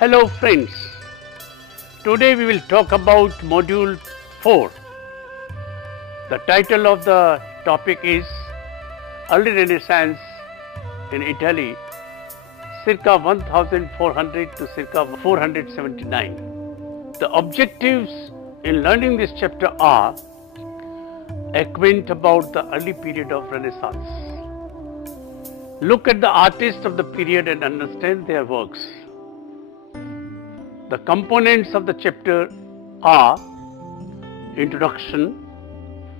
Hello friends, today we will talk about module 4. The title of the topic is Early Renaissance in Italy circa 1400 to circa 479. The objectives in learning this chapter are acquaint about the early period of Renaissance. Look at the artists of the period and understand their works. The components of the chapter are Introduction,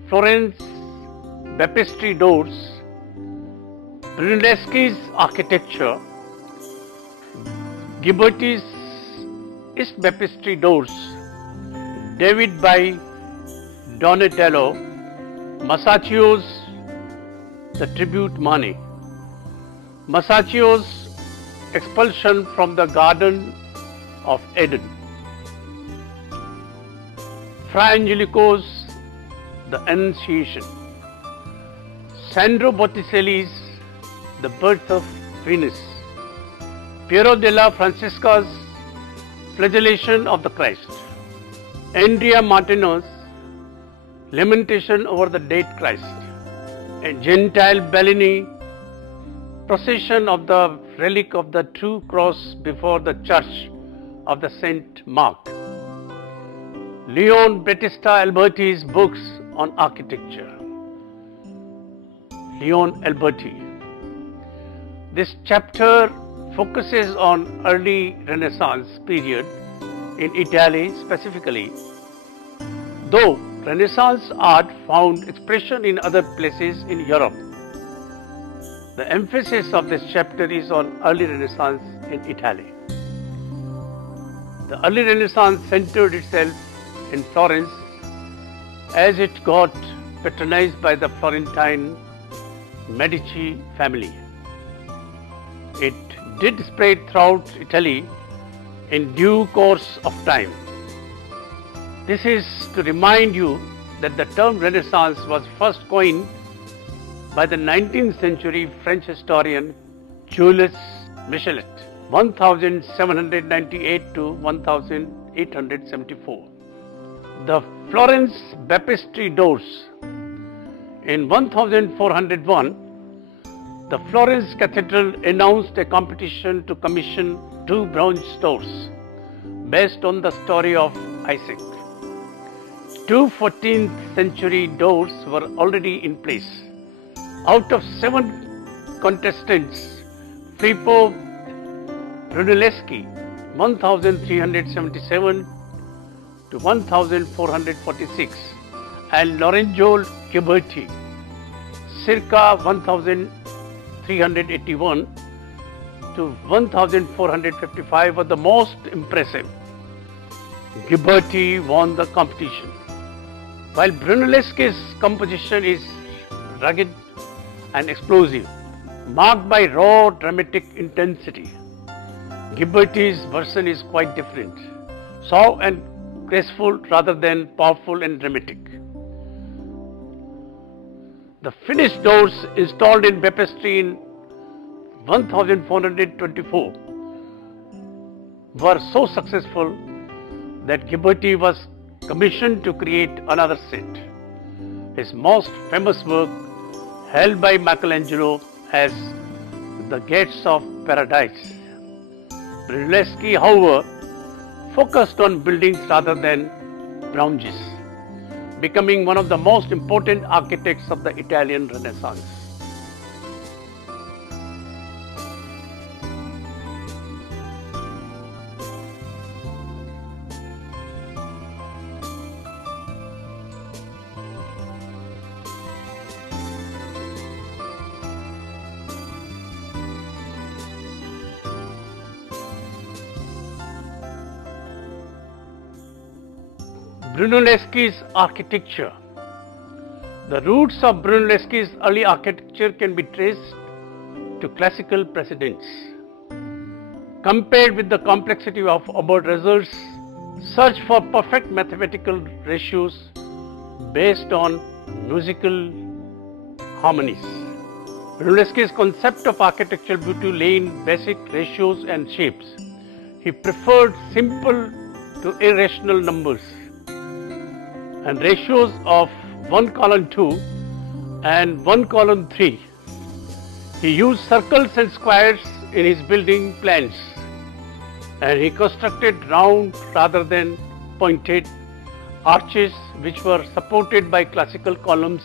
Florence Baptistry doors, Brunelleschi's architecture, Ghiberti's East Baptistry doors, David by Donatello, Masaccio's The Tribute Money, Masaccio's expulsion from the Garden of Eden, Fra Angelico's The Annunciation, Sandro Botticelli's The Birth of Venus, Piero della Francesca's Flagellation of the Christ, Andrea Martino's Lamentation over the Dead Christ, and Gentile Bellini Procession of the Relic of the True Cross before the Church of the Saint Mark, Leon Battista Alberti's books on architecture. Leon Alberti. This chapter focuses on early Renaissance period in Italy specifically, though Renaissance art found expression in other places in Europe. The emphasis of this chapter is on early Renaissance in Italy. The early Renaissance centered itself in Florence as it got patronized by the Florentine Medici family. It did spread throughout Italy in due course of time. This is to remind you that the term Renaissance was first coined by the 19th century French historian Jules Michelet, 1798 to 1874. The Florence Baptistry doors. In 1401, the Florence Cathedral announced a competition to commission 2 bronze doors based on the story of Isaac. 2 14th century doors were already in place. Out of 7 contestants, Filippo Brunelleschi 1377 to 1446 and Lorenzo Ghiberti circa 1381 to 1455 were the most impressive. Ghiberti won the competition. While Brunelleschi's composition is rugged and explosive, marked by raw dramatic intensity, Ghiberti's version is quite different, soft and graceful rather than powerful and dramatic. The finished doors installed in baptistry in 1424 were so successful that Ghiberti was commissioned to create another set. His most famous work, held by Michelangelo as The Gates of Paradise. Brunelleschi, however, focused on buildings rather than bronzes, becoming one of the most important architects of the Italian Renaissance. Brunelleschi's architecture. The roots of Brunelleschi's early architecture can be traced to classical precedents. Compared with the complexity of Aubert-Rézer's search for perfect mathematical ratios based on musical harmonies, Brunelleschi's concept of architectural beauty lay in basic ratios and shapes, He preferred simple to irrational numbers and ratios of 1 colon 2 and 1 colon 3. He used circles and squares in his building plans, and he constructed round rather than pointed arches which were supported by classical columns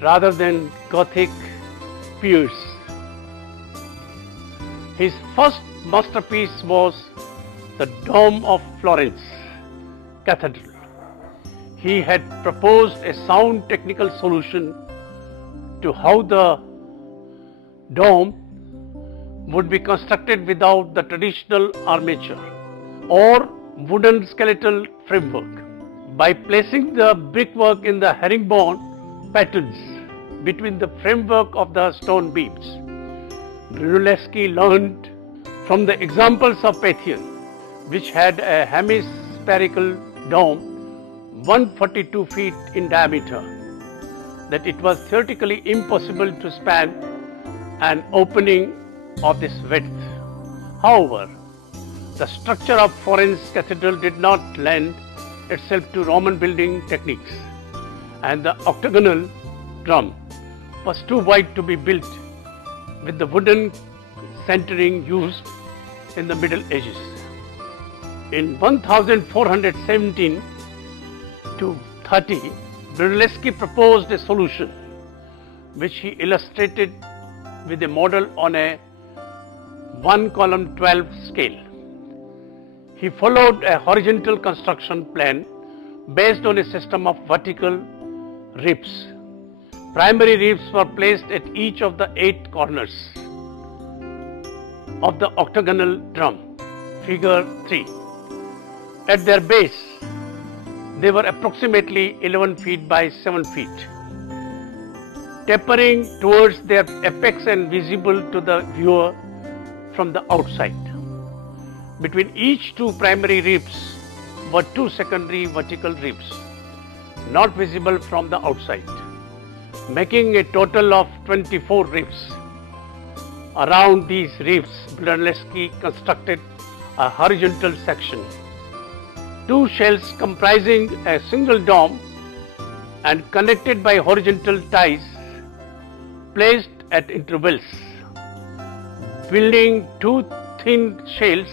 rather than Gothic piers. His first masterpiece was the Dome of Florence Cathedral. He had proposed a sound technical solution to how the dome would be constructed without the traditional armature or wooden skeletal framework. By placing the brickwork in the herringbone patterns between the framework of the stone beams, Brunelleschi learned from the examples of Pantheon, which had a hemispherical dome 142 feet in diameter, that it was theoretically impossible to span an opening of this width. However, the structure of Florence Cathedral did not lend itself to Roman building techniques, and the octagonal drum was too wide to be built with the wooden centering used in the Middle Ages. In 1417 to 30, Brunelleschi proposed a solution which he illustrated with a model on a 1 column 12 scale. He followed a horizontal construction plan based on a system of vertical ribs. Primary ribs were placed at each of the 8 corners of the octagonal drum, figure 3. At their base, they were approximately 11 feet by 7 feet, tapering towards their apex and visible to the viewer from the outside. Between each 2 primary ribs were 2 secondary vertical ribs, not visible from the outside, making a total of 24 ribs. Around these ribs, Brunelleschi constructed a horizontal section, 2 shells comprising a single dome and connected by horizontal ties placed at intervals. Building 2 thin shells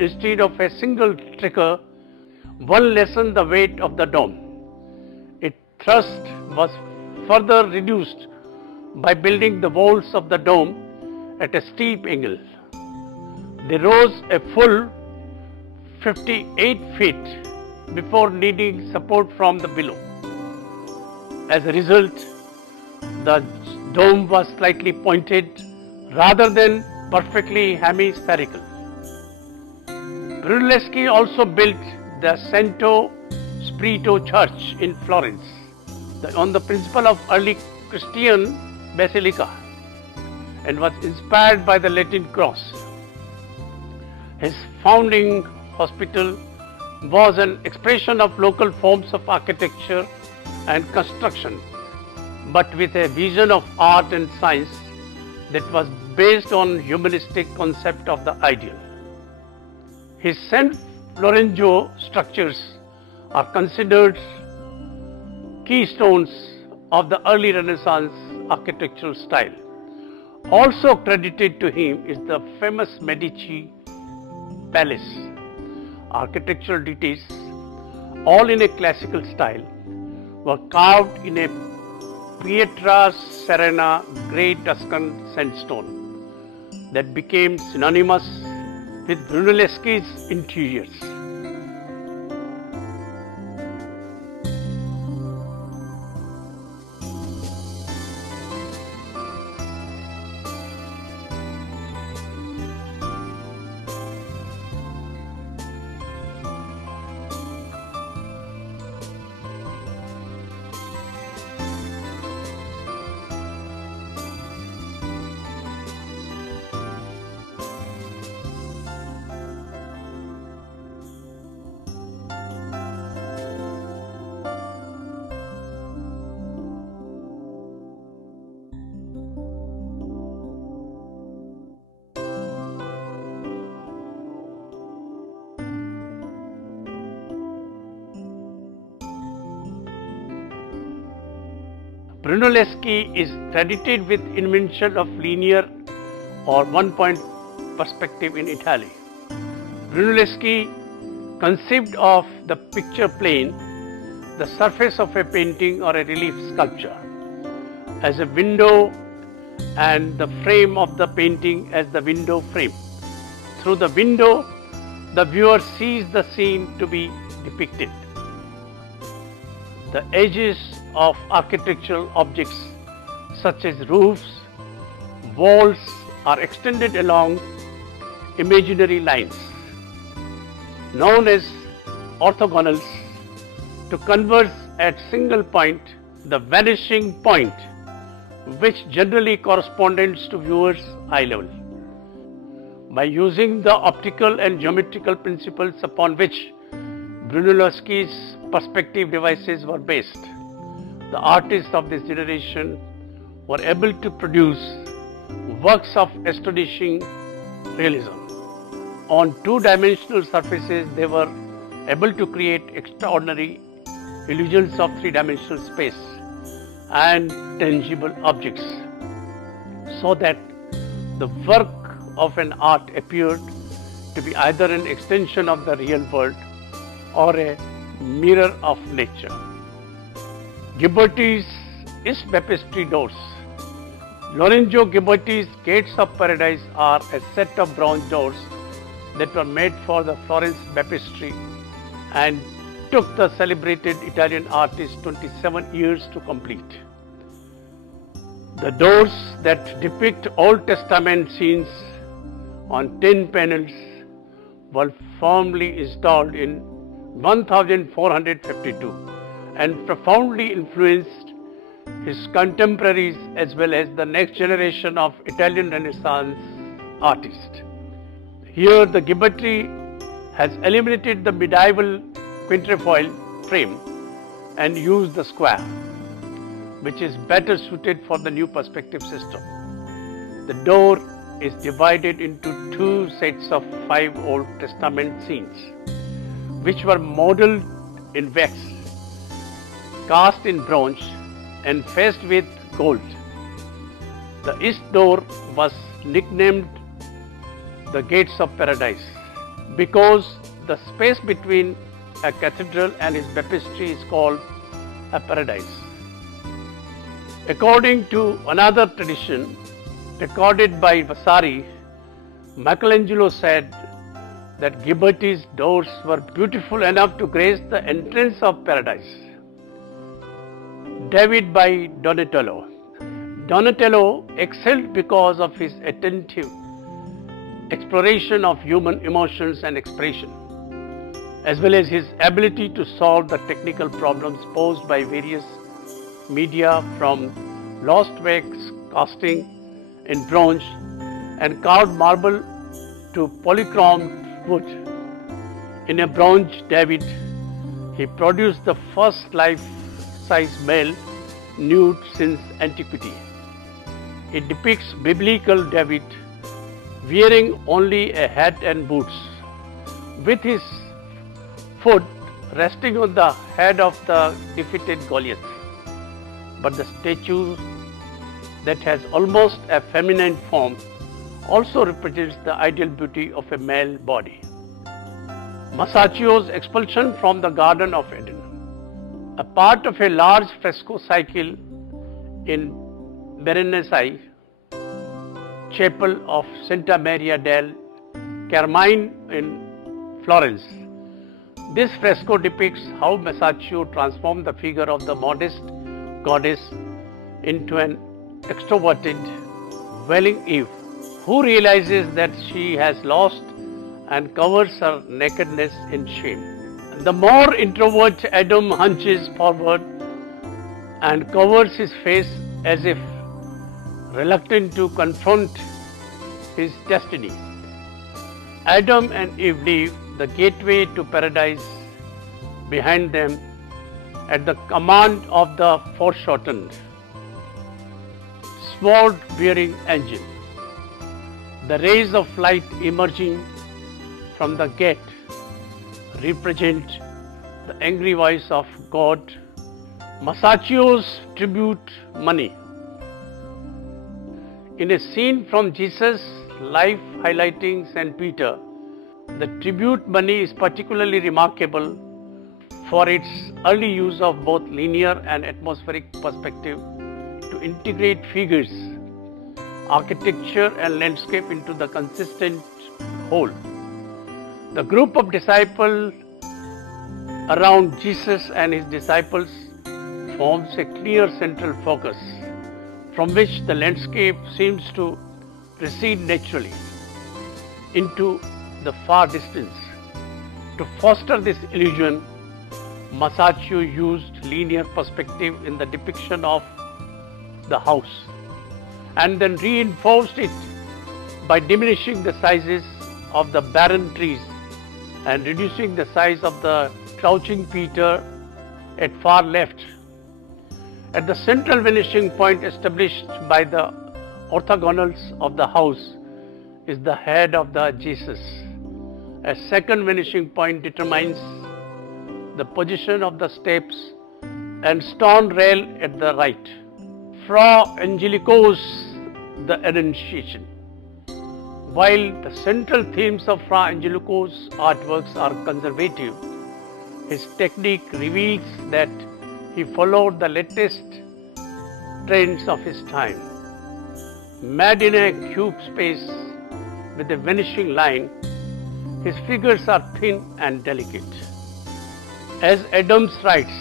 instead of a single trigger one lessened the weight of the dome. Its thrust was further reduced by building the walls of the dome at a steep angle. They rose a full 58 feet before needing support from the below. As a result, the dome was slightly pointed rather than perfectly hemispherical. Brunelleschi also built the Santo Spirito Church in Florence on the principle of early Christian basilica and was inspired by the Latin cross. His founding hospital was an expression of local forms of architecture and construction, but with a vision of art and science that was based on humanistic concept of the ideal. His San Lorenzo structures are considered keystones of the early Renaissance architectural style. Also credited to him is the famous Medici Palace. Architectural details, all in a classical style, were carved in a Pietra Serena grey Tuscan sandstone that became synonymous with Brunelleschi's interiors. Brunelleschi is credited with invention of linear or one-point perspective in Italy. Brunelleschi conceived of the picture plane, the surface of a painting or a relief sculpture, as a window and the frame of the painting as the window frame. Through the window, the viewer sees the scene to be depicted. The edges of architectural objects such as roofs, walls are extended along imaginary lines, known as orthogonals, to converge at single point, the vanishing point, which generally corresponds to viewers' eye level. By using the optical and geometrical principles upon which Brunelleschi's perspective devices were based, the artists of this generation were able to produce works of astonishing realism. On two-dimensional surfaces, they were able to create extraordinary illusions of three-dimensional space and tangible objects, so that the work of an art appeared to be either an extension of the real world or a mirror of nature. Ghiberti's baptistry doors. Lorenzo Ghiberti's Gates of Paradise are a set of bronze doors that were made for the Florence baptistry and took the celebrated Italian artist 27 years to complete. The doors that depict Old Testament scenes on 10 panels were firmly installed in 1452 and profoundly influenced his contemporaries as well as the next generation of Italian Renaissance artists. Here the Ghiberti has eliminated the medieval quintrefoil frame and used the square, which is better suited for the new perspective system. The door is divided into two sets of 5 Old Testament scenes, which were modeled in wax, cast in bronze and faced with gold. The east door was nicknamed the Gates of Paradise because the space between a cathedral and its baptistry is called a paradise. According to another tradition recorded by Vasari, Michelangelo said that Ghiberti's doors were beautiful enough to grace the entrance of paradise. David by Donatello. Donatello excelled because of his attentive exploration of human emotions and expression, as well as his ability to solve the technical problems posed by various media, from lost wax casting in bronze and carved marble to polychromed wood. In a bronze David, he produced the first life-size male nude since antiquity. It depicts biblical David wearing only a hat and boots, with his foot resting on the head of the defeated Goliath. But the statue that has almost a feminine form also represents the ideal beauty of a male body. Masaccio's expulsion from the Garden of Eden. A part of a large fresco cycle in Rennaissance chapel of Santa Maria del Carmine in Florence. This fresco depicts how Masaccio transformed the figure of the modest goddess into an extroverted, wailing Eve, who realizes that she has lost and covers her nakedness in shame. The more introvert Adam hunches forward and covers his face as if reluctant to confront his destiny. Adam and Eve leave the gateway to paradise behind them at the command of the foreshortened, sword-bearing angel. The rays of light emerging from the gate represent the angry voice of God Masaccio's tribute money. In a scene from Jesus' life highlighting St. Peter, the tribute money is particularly remarkable for its early use of both linear and atmospheric perspective to integrate figures, architecture and landscape into the consistent whole. The group of disciples around Jesus and his disciples forms a clear central focus from which the landscape seems to recede naturally into the far distance. To foster this illusion, Masaccio used linear perspective in the depiction of the house and then reinforced it by diminishing the sizes of the barren trees and reducing the size of the crouching Peter at far left. At the central vanishing point established by the orthogonals of the house is the head of the Jesus. A second vanishing point determines the position of the steps and stone rail at the right. Fra Angelico's The Annunciation. While the central themes of Fra Angelico's artworks are conservative, his technique reveals that he followed the latest trends of his time. Made in a cube space with a vanishing line, his figures are thin and delicate. As Adams writes,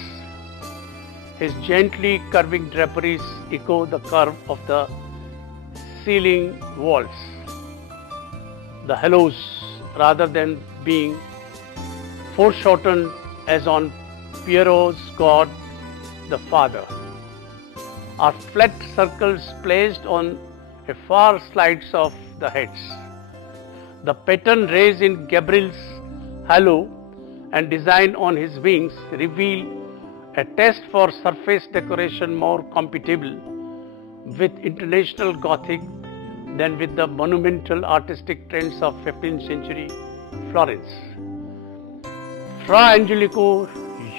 his gently curving draperies echo the curve of the ceiling walls, the halos, rather than being foreshortened as on Pierrot's God the Father, are flat circles placed on a far slides of the heads. The pattern raised in Gabriel's halo and design on his wings reveal a taste for surface decoration more compatible with international Gothic than with the monumental artistic trends of 15th century Florence. Fra Angelico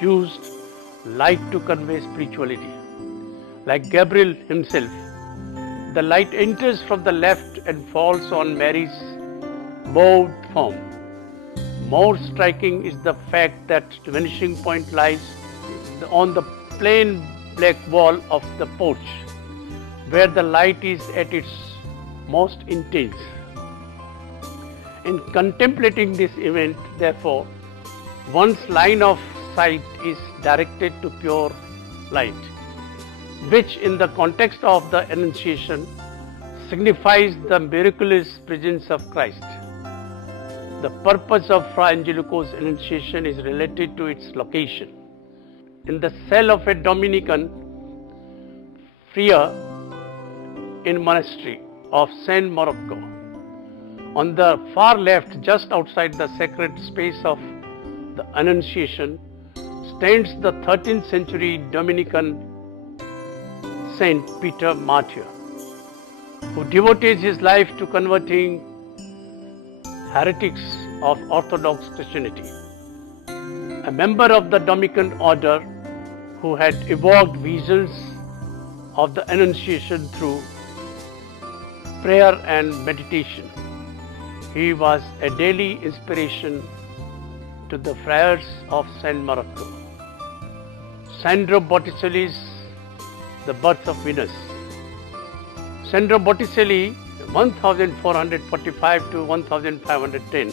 used light to convey spirituality. Like Gabriel himself, the light enters from the left and falls on Mary's bowed form. More striking is the fact that the vanishing point lies on the plain black wall of the porch, where the light is at its most intense. In contemplating this event, therefore, one's line of sight is directed to pure light, which in the context of the Annunciation signifies the miraculous presence of Christ. The purpose of Fra Angelico's Annunciation is related to its location. In the cell of a Dominican friar in monastery of San Marocco, on the far left, just outside the sacred space of the Annunciation, stands the 13th century Dominican Saint Peter Martyr, who devoted his life to converting heretics of Orthodox Christianity. A member of the Dominican order who had evoked visions of the Annunciation through prayer and meditation. He was a daily inspiration to the friars of San Marocco. Sandro Botticelli's The Birth of Venus. Sandro Botticelli, 1445 to 1510,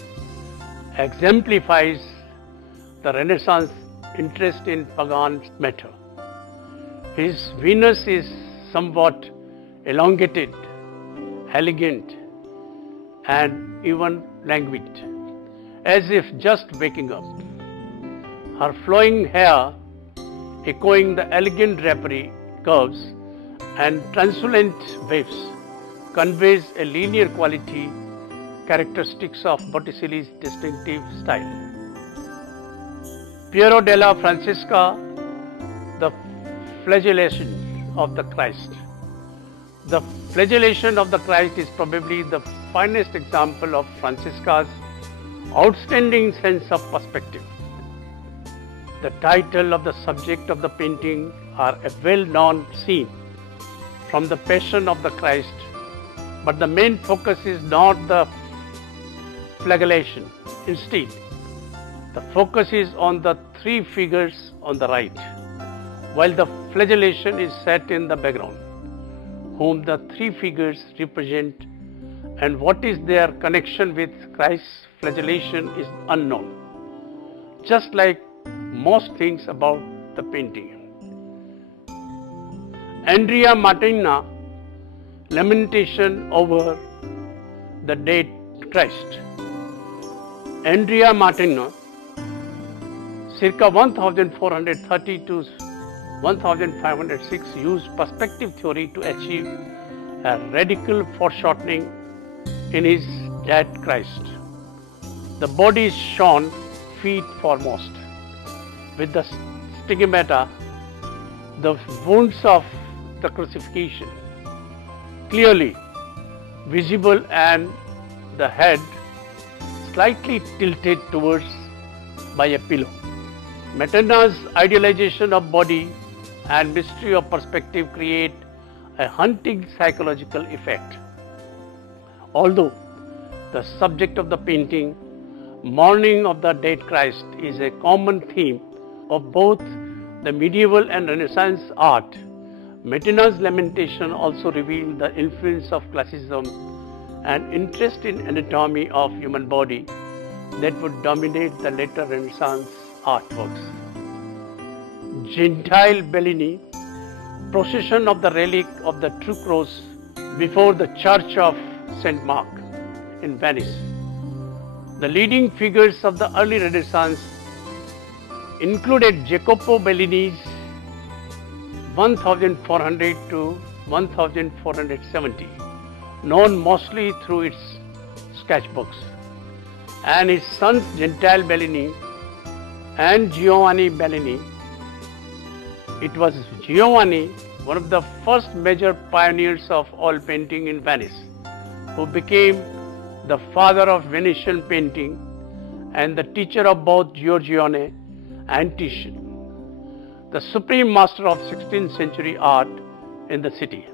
exemplifies the Renaissance interest in pagan matter. His Venus is somewhat elongated, elegant, and even languid, as if just waking up. Her flowing hair, echoing the elegant drapery curves and translucent waves, conveys a linear quality characteristics of Botticelli's distinctive style. Piero della Francesca, The Flagellation of the Christ. The flagellation of the Christ is probably the finest example of Francesca's outstanding sense of perspective. The title of the subject of the painting are a well-known scene from the Passion of the Christ, but the main focus is not the flagellation. Instead, the focus is on the three figures on the right, while the flagellation is set in the background, whom the three figures represent, and what is their connection with Christ's flagellation is unknown, just like most things about the painting. Andrea Martina, Lamentation over the Dead Christ. Andrea Martina, circa 1430 to 1506, used perspective theory to achieve a radical foreshortening in his dead Christ. The body is shown feet foremost, with the stigmata, the wounds of the crucifixion, clearly visible, and the head slightly tilted towards by a pillow. Martina's idealization of body and mystery of perspective create a haunting psychological effect. Although the subject of the painting, mourning of the dead Christ, is a common theme of both the medieval and Renaissance art, Martina's Lamentation also revealed the influence of classicism and interest in anatomy of human body that would dominate the later Renaissance artworks. Gentile Bellini, procession of the relic of the True Cross before the Church of St. Mark in Venice. The leading figures of the early Renaissance included Jacopo Bellini's 1400 to 1470, known mostly through its sketchbooks, and his sons Gentile Bellini and Giovanni Bellini. It was Giovanni, one of the first major pioneers of oil painting in Venice, who became the father of Venetian painting and the teacher of both Giorgione and Titian, the supreme master of 16th century art in the city.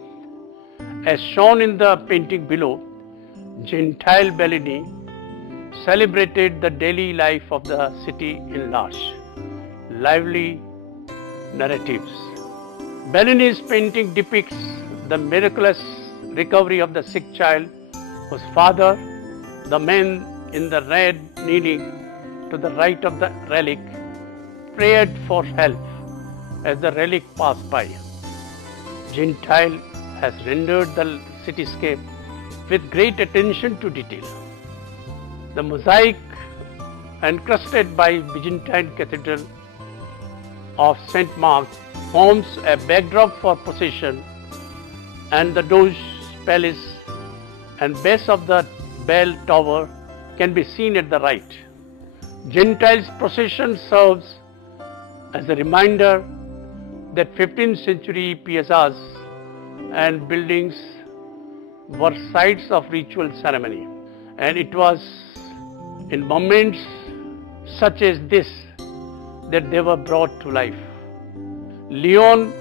As shown in the painting below, Gentile Bellini celebrated the daily life of the city in large, lively narratives. Bellini's painting depicts the miraculous recovery of the sick child, whose father, the man in the red kneeling to the right of the relic, prayed for help as the relic passed by. Gentile has rendered the cityscape with great attention to detail. The mosaic encrusted by Byzantine Cathedral of St. Mark forms a backdrop for procession, and the Doge Palace and base of the bell tower can be seen at the right. Gentile's procession serves as a reminder that 15th century piazzas and buildings were sites of ritual ceremony, and it was in moments such as this that they were brought to life. Leon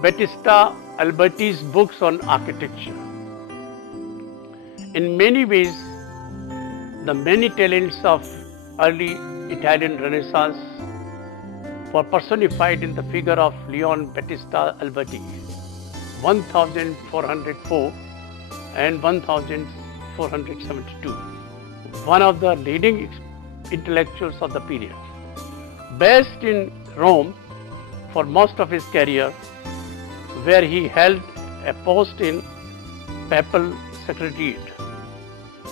Battista Alberti's books on architecture. In many ways, the many talents of early Italian Renaissance were personified in the figure of Leon Battista Alberti, 1404 and 1472, one of the leading intellectuals of the period. Based in Rome for most of his career, where he held a post in papal secretariat.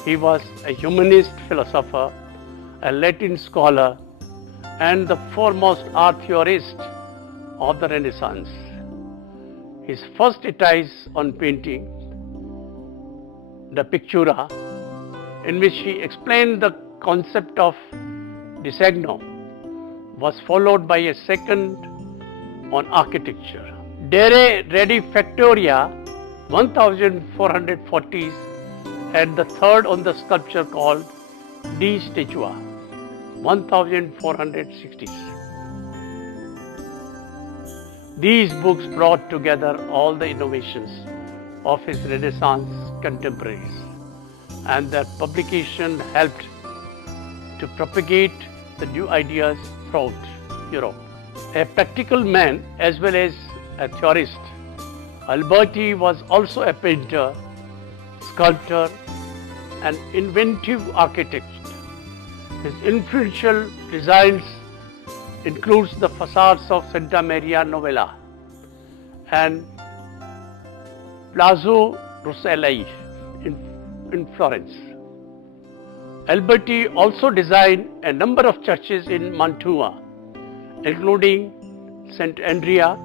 He was a humanist philosopher, a Latin scholar, and the foremost art theorist of the Renaissance. His first treatise on painting, the Pictura, in which he explained the concept of disegno, was followed by a second on architecture, De Redi Factoria, 1440s, and the third on the sculpture called De Statua, 1460s. These books brought together all the innovations of his Renaissance contemporaries, and their publication helped to propagate the new ideas throughout Europe. A practical man as well as a theorist, Alberti was also a painter, sculptor, and inventive architect. His influential designs includes the facades of Santa Maria Novella and Palazzo Rosselli in Florence. Alberti also designed a number of churches in Mantua, including St. Andrea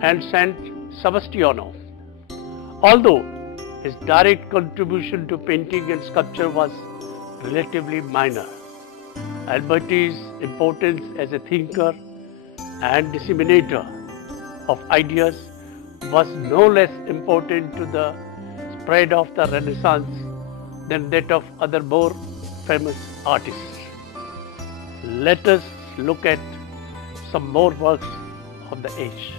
and St. Sebastiano. Although his direct contribution to painting and sculpture was relatively minor, Alberti's importance as a thinker and disseminator of ideas was no less important to the spread of the Renaissance than that of other more famous artists. Let us look at some more works of the age.